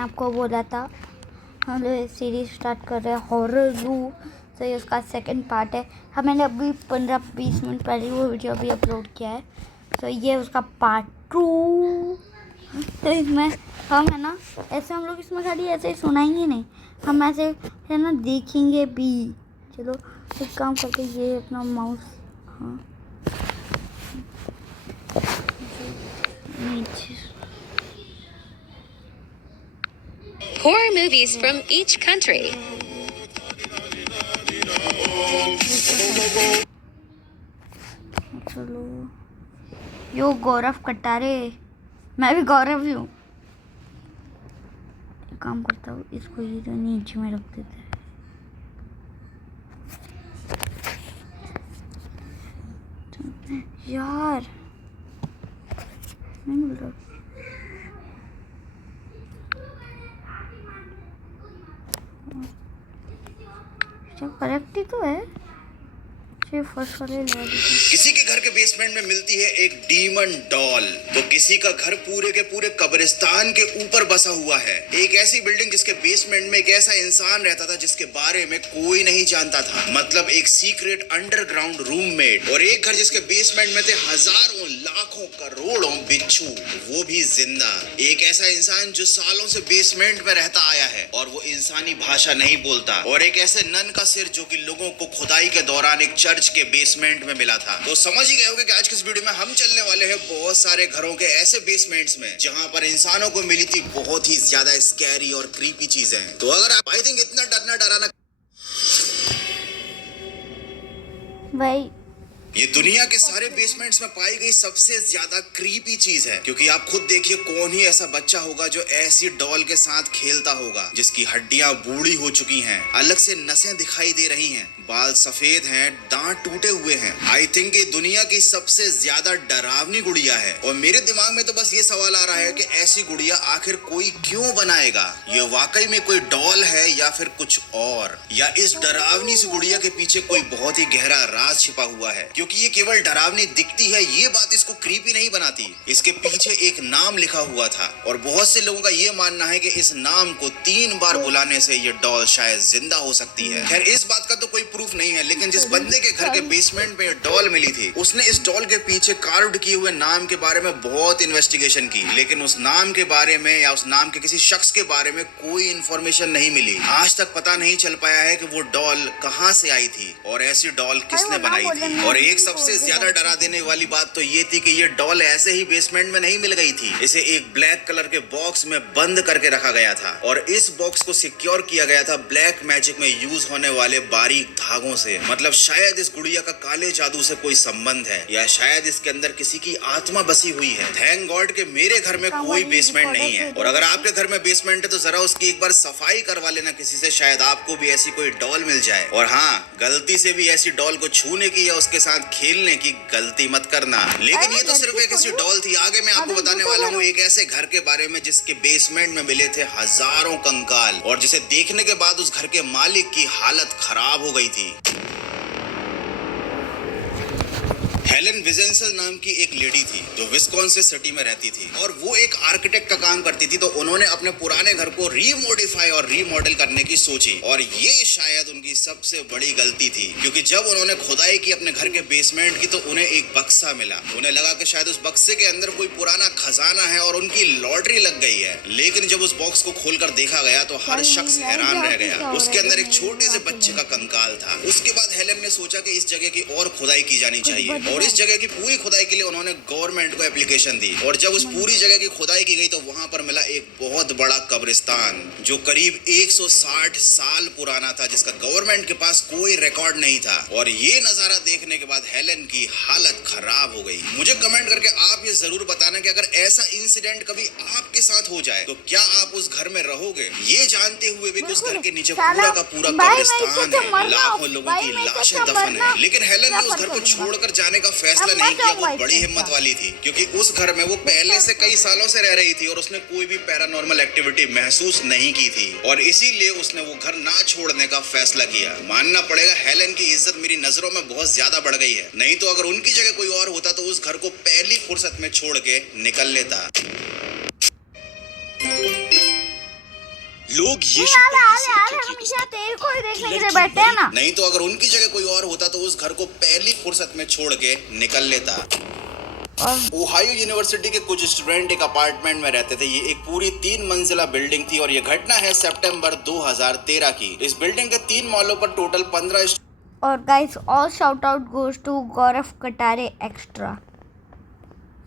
मैंने आपको बोला था हम लोग सीरीज स्टार्ट कर रहे हैं हॉरर ज़ू। तो ये उसका सेकंड पार्ट है। हाँ, मैंने अभी 15-20 मिनट पहले वो वीडियो भी अपलोड किया है। तो ये उसका पार्ट 2। तो इसमें हम है ना ऐसे हम लोग इसमें खाली ऐसे ही सुनाएंगे नहीं, हम ऐसे है ना देखेंगे भी। चलो एक काम करके ये अपना माउस नीचे। Horror movies from each country. चलो यो गौरव कटारे, मैं भी गौरव ही हूँ। काम करता हूँ, इसको ये तो नीचे में रख देते हैं। यार नहीं मिल रहा। करेक्ट ही तो है। फर्स्ट वाले किसी के घर के बेसमेंट में मिलती है एक डीमन डॉल, तो किसी का घर पूरे के पूरे कब्रिस्तान के ऊपर बसा हुआ है। एक ऐसी बिल्डिंग जिसके बेसमेंट में एक ऐसा इंसान रहता था जिसके बारे में कोई नहीं जानता था, मतलब एक सीक्रेट अंडरग्राउंड रूममेट। और एक घर जिसके बेसमेंट में थे हजारों लाखों करोड़ों बिच्छू, वो भी जिंदा। एक ऐसा इंसान जो सालों से बेसमेंट में रहता आया है और वो इंसानी भाषा नहीं बोलता। और एक ऐसे नन का सिर जो कि लोगों को खुदाई के दौरान एक चर्च के बेसमेंट में मिला था। तो समझ ही गए होंगे कि आज के इस वीडियो में हम चलने वाले हैं बहुत सारे घरों के ऐसे बेसमेंट्स में जहां पर इंसानों को मिली थी बहुत ही ज्यादा स्कैरी और क्रीपी चीजें। तो अगर आप आई थिंक इतना डराना भाई, ये दुनिया के सारे बेसमेंट्स में पाई गई सबसे ज्यादा क्रीपी चीज है, क्योंकि आप खुद देखिए कौन ही ऐसा बच्चा होगा जो ऐसी डॉल के साथ खेलता होगा जिसकी हड्डियां बूढ़ी हो चुकी हैं, अलग से नसें दिखाई दे रही हैं, बाल सफेद हैं, दांत टूटे हुए हैं। आई थिंक ये दुनिया की सबसे ज्यादा डरावनी गुड़िया है। और मेरे दिमाग में तो बस ये सवाल आ रहा है कि ऐसी गुड़िया आखिर कोई क्यों बनाएगा? ये वाकई में कोई डॉल है या फिर कुछ और, या इस डरावनी सी गुड़िया के पीछे कोई बहुत ही गहरा राज छिपा हुआ है? क्योंकि ये केवल डरावनी दिखती है, ये बात इसको क्रीपी नहीं बनाती। इसके पीछे एक नाम लिखा हुआ था और बहुत से लोगों का ये मानना है कि इस नाम को 3 बार बुलाने से ये डॉल शायद जिंदा हो सकती है। खैर इस बात का तो कोई प्रूफ नहीं है, लेकिन जिस बंदे के घर के बेसमेंट में डॉल मिली थी उसने इस डॉल के पीछे कार्व्ड किए हुए नाम के बारे में बहुत इन्वेस्टिगेशन की, लेकिन उस नाम के बारे में या उस नाम के किसी शख्स के बारे में कोई इंफॉर्मेशन नहीं मिली। आज तक पता नहीं चल पाया है कि वो डॉल कहां से आई थी और ऐसी डॉल किसने बनाई थी। और एक सबसे ज्यादा डरा देने वाली बात तो ये थी कि ये डॉल ऐसे ही बेसमेंट में नहीं मिल गई थी। इसे एक ब्लैक कलर के बॉक्स में बंद करके रखा गया था और इस बॉक्स को सिक्योर किया गया था ब्लैक मैजिक में यूज होने वाले बारीक धागों से। मतलब शायद इस गुड़िया का काले जादू से कोई संबंध है, या शायद इसके अंदर किसी की आत्मा बसी हुई है। थैंक गॉड कि मेरे घर में कोई बेसमेंट नहीं है। और अगर आपके घर में बेसमेंट है तो जरा उसकी एक बार सफाई करवा लेना किसी से, शायद आपको भी ऐसी कोई डॉल मिल जाए। और हाँ, गलती से भी ऐसी डॉल को छूने की या उसके साथ खेलने की गलती मत करना। लेकिन ये तो सिर्फ एक ऐसी डॉल थी। आगे मैं आपको बताने वाला हूँ एक ऐसे घर के बारे में जिसके बेसमेंट में मिले थे हजारों कंकाल और जिसे देखने के बाद उस घर के मालिक की हालत खराब हो गई थी। हेलेन विजेंसल नाम की एक लेडी थी जो विस्कॉन्सिन सिटी में रहती थी और वो एक आर्किटेक्ट का काम करती थी। तो उन्होंने अपने पुराने घर को रीमॉडिफाई और रीमॉडल करने की सोची और ये शायद उनकी सबसे बड़ी गलती थी, क्योंकि जब उन्होंने खुदाई की अपने घर के बेसमेंट की तो उन्हें एक बक्सा मिला। उन्हें लगा कि शायद उस बक्से के अंदर कोई पुराना खजाना है और उनकी लॉटरी लग गई है। लेकिन जब उस बॉक्स को खोलकर देखा गया तो हर शख्स हैरान रह गया। उसके अंदर एक छोटे से बच्चे का कंकाल था। उसके बाद हेलेन ने सोचा कि इस जगह की और खुदाई की जानी चाहिए और इस जगह की पूरी खुदाई के लिए उन्होंने गवर्नमेंट को एप्लीकेशन दी। और जब उस पूरी जगह की खुदाई की गई तो वहां पर मिला एक बहुत बड़ा कब्रिस्तान जो करीब 160 साल पुराना था, जिसका गवर्नमेंट के पास कोई रिकॉर्ड नहीं था। और ये नजारा देखने के बाद हेलेन की हालत खराब हो गई। मुझे कमेंट करके आप ये जरूर बताना कि अगर ऐसा इंसिडेंट कभी आपके साथ हो जाए तो क्या आप उस घर में रहोगे, ये जानते हुए भी कि उस घर के नीचे पूरा का पूरा कब्रिस्तान है, लाखों लोगों की लाशें दफन है। लेकिन हेलेन ने उस घर को छोड़कर जाने का फैसला नहीं किया। वो बड़ी हिम्मत वाली थी, क्योंकि उस घर में वो पहले से कई सालों से रह रही थी और उसने कोई भी पैरानॉर्मल एक्टिविटी महसूस नहीं की थी और इसीलिए उसने वो घर ना छोड़ने का फैसला किया। मानना पड़ेगा हेलेन की इज्जत मेरी नजरों में बहुत ज्यादा बढ़ गई है, नहीं तो अगर उनकी जगह कोई और होता तो उस घर को पहली फुर्सत में छोड़ के निकल लेता। लोग ये आले शुक्र आले आले हमेशा तेरे को ही देखने के लिए बैठे हैं ना। नहीं तो अगर उनकी जगह कोई और होता तो उस घर को पहली फुर्सत में छोड़ के निकल लेता। ओहायो यूनिवर्सिटी के कुछ स्टूडेंट एक अपार्टमेंट में रहते थे। ये एक पूरी 3 मंजिला बिल्डिंग थी और ये घटना है सितंबर 2013 की। इस बिल्डिंग के 3 मालों पर टोटल 15 और guys all shout out goes to Gaurav Katare extra.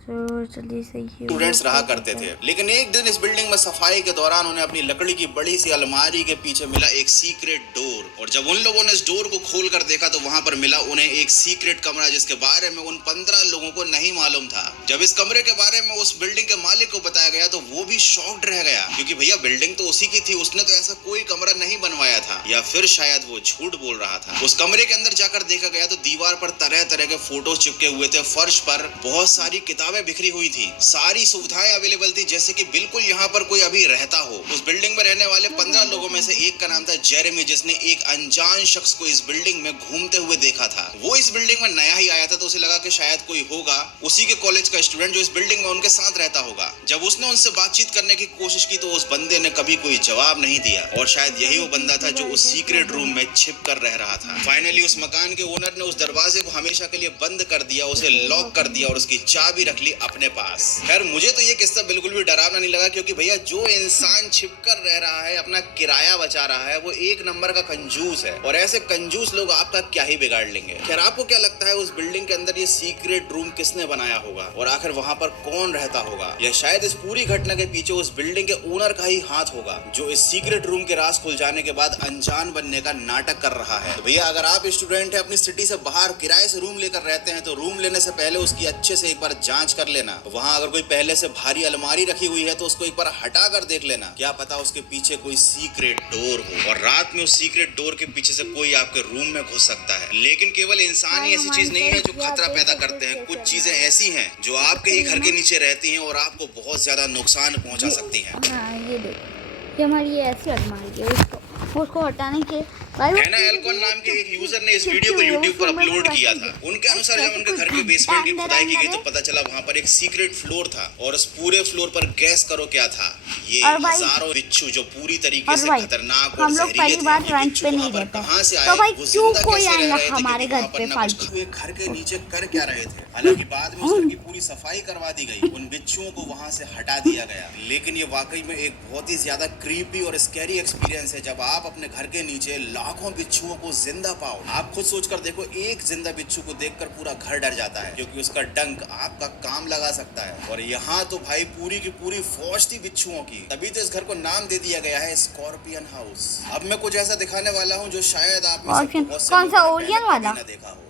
चलिए सही है। स्टूडेंट्स रहा करते थे, लेकिन एक दिन इस बिल्डिंग में सफाई के दौरान उन्हें अपनी लकड़ी की बड़ी सी अलमारी के पीछे मिला एक सीक्रेट डोर। और जब उन लोगों ने इस डोर को खोल कर देखा तो वहां पर मिला उन्हें एक सीक्रेट कमरा जिसके बारे में उन 15 लोगों को नहीं मालूम था। जब इस कमरे के बारे में उस बिल्डिंग के मालिक को बताया गया तो वो भी शॉक्ड रह गया, क्योंकि भैया बिल्डिंग तो उसी की थी, उसने तो ऐसा कोई कमरा नहीं बनवाया था, या फिर शायद वो झूठ बोल रहा था। उस कमरे के अंदर जाकर देखा गया तो दीवार पर तरह तरह के फोटो चिपके हुए थे, फर्श पर बहुत सारी किताबें बिखरी हुई थी, सारी सुविधाएं अवेलेबल थी जैसे कि बिल्कुल यहाँ पर कोई अभी रहता हो। उस बिल्डिंग में रहने वाले 15 लोगों में से एक का नाम था जेरेमी, जिसने एक अनजान शख्स को इस बिल्डिंग में घूमते हुए देखा था। वो इस बिल्डिंग में नया ही आया था तो उसे लगा कि शायद कोई होगा उसी के कॉलेज का स्टूडेंट जो इस बिल्डिंग में उनके साथ रहता होगा। जब उसने उनसे बातचीत करने की कोशिश की तो उस बंदे ने कभी कोई जवाब नहीं दिया, और शायद यही वो बंदा था जो उस सीक्रेट रूम में छिप कर रह रहा था। फाइनली उस मकान के ओनर ने उस दरवाजे को हमेशा के लिए बंद कर दिया, उसे लॉक कर दिया और उसकी चाबी रख ली अपने पास। खैर मुझे तो ये किस्सा बिल्कुल भी डरावना नहीं लगा, क्योंकि भैया जो इंसान छिपकर रह रहा है, अपना किराया बचा रहा है, वो एक नंबर का कंजूस है, और ऐसे कंजूस लोग आपका क्या ही बिगाड़ लेंगे। खैर आपको क्या लगता है उस बिल्डिंग के अंदर ये सीक्रेट रूम किसने बनाया होगा, और आखिर वहाँ पर कौन रहता होगा, या शायद इस पूरी घटना के पीछे उस बिल्डिंग के ओनर का ही हाथ होगा जो इस सीक्रेट रूम के राज खुल जाने के बाद अनजान बनने का नाटक कर रहा है। तो भैया अगर आप स्टूडेंट है, अपनी सिटी से बाहर किराए से रूम लेकर रहते हैं तो रूम लेने से पहले उसकी अच्छे से एक बार जांच कर लेना। वहाँ अगर कोई पहले से भारी अलमारी रखी हुई है तो उसको एक बार हटा कर देख लेना, क्या पता उसके पीछे कोई सीक्रेट डोर हो, और रात में उस सीक्रेट डोर के पीछे से कोई आपके रूम में घुस सकता है। लेकिन केवल इंसान ही ऐसी चीज नहीं है जो खतरा पैदा करते हैं, कुछ चीजें ऐसी हैं जो आपके ही घर के नीचे रहती हैं और आपको बहुत ज्यादा नुकसान पहुंचा सकती हैं। हाँ ये देखो, ये हमारी ऐसी अलमारी है, उसको हटाने के हैना एल्कॉन नाम के एक यूजर ने इस वीडियो को YouTube पर अपलोड किया था। उनके अनुसार जब उनके घर के बेसमेंट की खुदाई की गई तो पता चला वहाँ पर एक सीक्रेट फ्लोर था, और उस पूरे फ्लोर पर गैस करो क्या था, ये हजारों बिच्छू जो पूरी तरीके से खतरनाक और जहरीले थे। ये बिच्छू वहाँ पर कहाँ से आए, वो जिंदा कैसे रह रहे थे, हमारे घर पे फालतू घर के नीचे कर क्या रहे थे। हालांकि बाद में उस घर की पूरी सफाई करवा दी गई, उन बिच्छुओं को वहाँ से हटा दिया गया। लेकिन ये वाकई में एक बहुत ही ज्यादा क्रीपी और स्कैरी एक्सपीरियंस है जब आप अपने घर के नीचे लाखों बिच्छुओं को जिंदा पाओ। आप खुद सोचकर देखो, एक जिंदा बिच्छू को देखकर पूरा घर डर जाता है, क्योंकि उसका डंक आपका काम लगा सकता है। और यहाँ तो भाई पूरी की पूरी फौज थी बिच्छुओं की, तभी तो इस घर को नाम दे दिया गया है स्कॉर्पियन हाउस। अब मैं कुछ ऐसा दिखाने वाला हूँ जो शायद आप कौन सा ओरियन वाला देखा हो।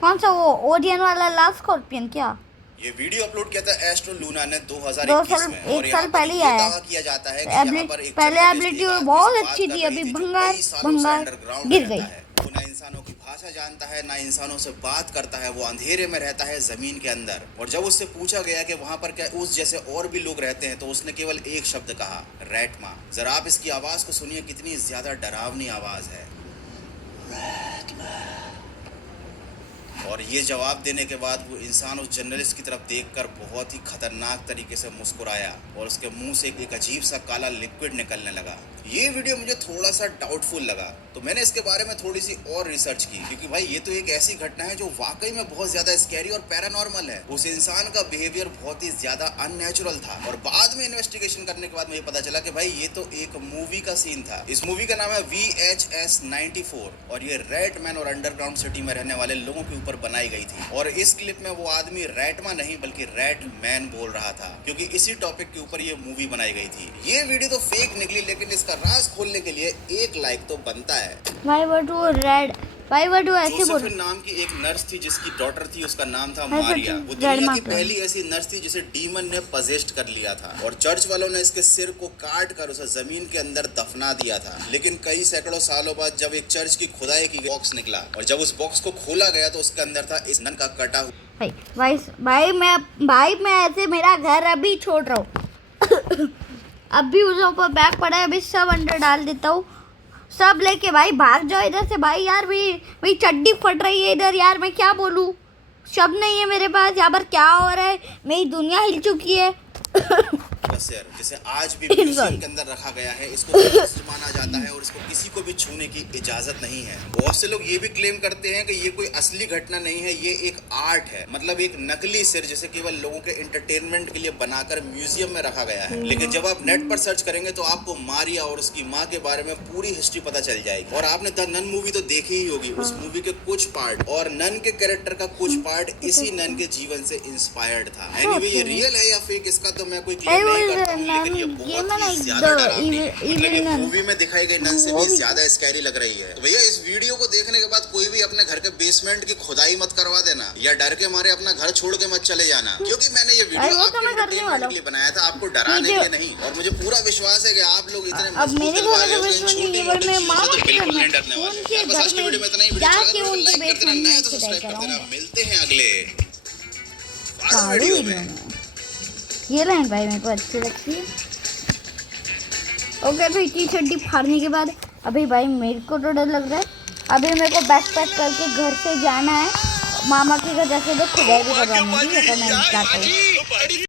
कौन सा वो ओरियन वाला लास्ट स्कॉर्पियन क्या? ये वीडियो अपलोड किया था एस्ट्रो लूना ने 2021 में, और एक साल पहले ही आया है। किया जाता है कि यहाँ पर एक पहले एबिलिटी बहुत अच्छी थी, अभी भंगार गिर गई। वो ना इंसानों की भाषा जानता है, ना इंसानों से बात करता है, वो अंधेरे में रहता है जमीन के अंदर। और जब उससे पूछा गया कि वहाँ पर क्या उस जैसे और भी लोग रहते हैं तो उसने केवल एक शब्द कहा, रैटमा। जरा आप इसकी आवाज को सुनिए, कितनी ज्यादा डरावनी आवाज है। और ये जवाब देने के बाद वो इंसान उस जर्नलिस्ट की तरफ देखकर बहुत ही खतरनाक तरीके से मुस्कुराया और उसके मुंह से एक अजीब सा काला लिक्विड निकलने लगा। ये वीडियो मुझे थोड़ा सा डाउटफुल लगा, तो मैंने इसके बारे में थोड़ी सी और रिसर्च की, क्योंकि भाई ये तो एक ऐसी घटना है जो वाकई में बहुत ज्यादा स्कैरी और पैरानॉर्मल है। उस इंसान का बिहेवियर बहुत ही ज्यादा अननेचुरल था, और बाद में इन्वेस्टिगेशन करने के बाद मुझे पता चला कि भाई ये तो एक मूवी का सीन था। इस मूवी का नाम है VHS 94, और ये रैट मैन और अंडरग्राउंड सिटी में रहने वाले लोगों के ऊपर बनाई गई थी। और इस क्लिप में वो आदमी रैटमा नहीं बल्कि रैट मैन बोल रहा था, क्योंकि इसी टॉपिक के ऊपर ये मूवी बनाई गई थी। ये वीडियो तो फेक निकली, लेकिन इसका राज खोलने के लिए 1 लाइक तो बनता है। भाई वो रेड भाई वो ऐसे बोल, नाम की एक नर्स थी जिसकी डॉटर थी, उसका नाम था मारिया। वो दुनिया की पहली ऐसी नर्स थी जिसे डीमन ने पजेस्ट कर लिया था, और चर्च वालों ने इसके सिर को काट कर उसे जमीन के अंदर दफना दिया था। लेकिन कई सैकड़ों सालों बाद जब एक चर्च की खुदाई की बॉक्स निकला, और जब उस बॉक्स को खोला गया तो उसके अंदर था इस नन का कटा हुआ। भाई मैं ऐसे मेरा घर अभी छोड़ रहा हूँ अभी उसके ऊपर बैग पड़ा है, अभी सब अंदर डाल देता हूँ, सब लेके भाई भाग जाओ इधर से। भाई यार मेरी चड्डी फट रही है इधर, यार मैं क्या बोलूँ, शब्द नहीं है मेरे पास। यहाँ पर क्या हो रहा है, मेरी दुनिया हिल चुकी है। बस यार जिसे आज भी म्यूजियम के अंदर रखा गया है, इसको रहस्य माना जाता है और इसको किसी को भी छूने की इजाजत नहीं है। बहुत से लोग ये भी क्लेम करते हैं कि ये कोई असली घटना नहीं है, ये एक आर्ट है, मतलब एक नकली सिर जिसे केवल लोगों के एंटरटेनमेंट के लिए बनाकर म्यूजियम में रखा गया है। लेकिन जब आप नेट पर सर्च करेंगे तो आपको मारिया और उसकी माँ के बारे में पूरी हिस्ट्री पता चल जाएगी। और आपने द नन मूवी तो देखी ही होगी, उस मूवी के कुछ पार्ट और नन के कैरेक्टर का कुछ पार्ट इसी नन के जीवन से इंस्पायर्ड था। एनीवे ये रियल है या फेक इसका तो मैं कोई क्लेम नहीं करता हूं, लेकिन ये बहुत ही ज्यादा डरावनी, मतलब ये मूवी में दिखाई गई नन से भी ज्यादा स्कैरी लग रही है। तो भैया इस वीडियो को देखने के बाद कोई भी अपने घर के बेसमेंट की खुदाई मत करवा देना या डर के मारे अपना घर छोड़ के मत चले जाना, क्योंकि मैंने ये वीडियो आपके एंटरटेनमेंट के लिए बनाया था, आपको डराने के लिए नहीं। और मुझे पूरा विश्वास है कि आप लोग इतने मजबूत दिलवाले हो, इन छोटी मोटी चीजों से तो बिल्कुल नहीं डरने वाले। बस आज की वीडियो में इतना ही। वीडियो अच्छा लगा तो लाइक कर देना, नए तो सब्सक्राइब कर देना। मिलते हैं अगले वीडियो में। ये लाइन भाई मेरे को अच्छी लगती है। ओके तो इतनी चड्डी फाड़ने के बाद अभी भाई मेरे को तो डर लग रहा है। अभी मेरे को बैक पैक करके घर से जाना है, मामा के घर जाके तो खुदाई भी करवाऊंगी, अगर मैं क्या करूँ।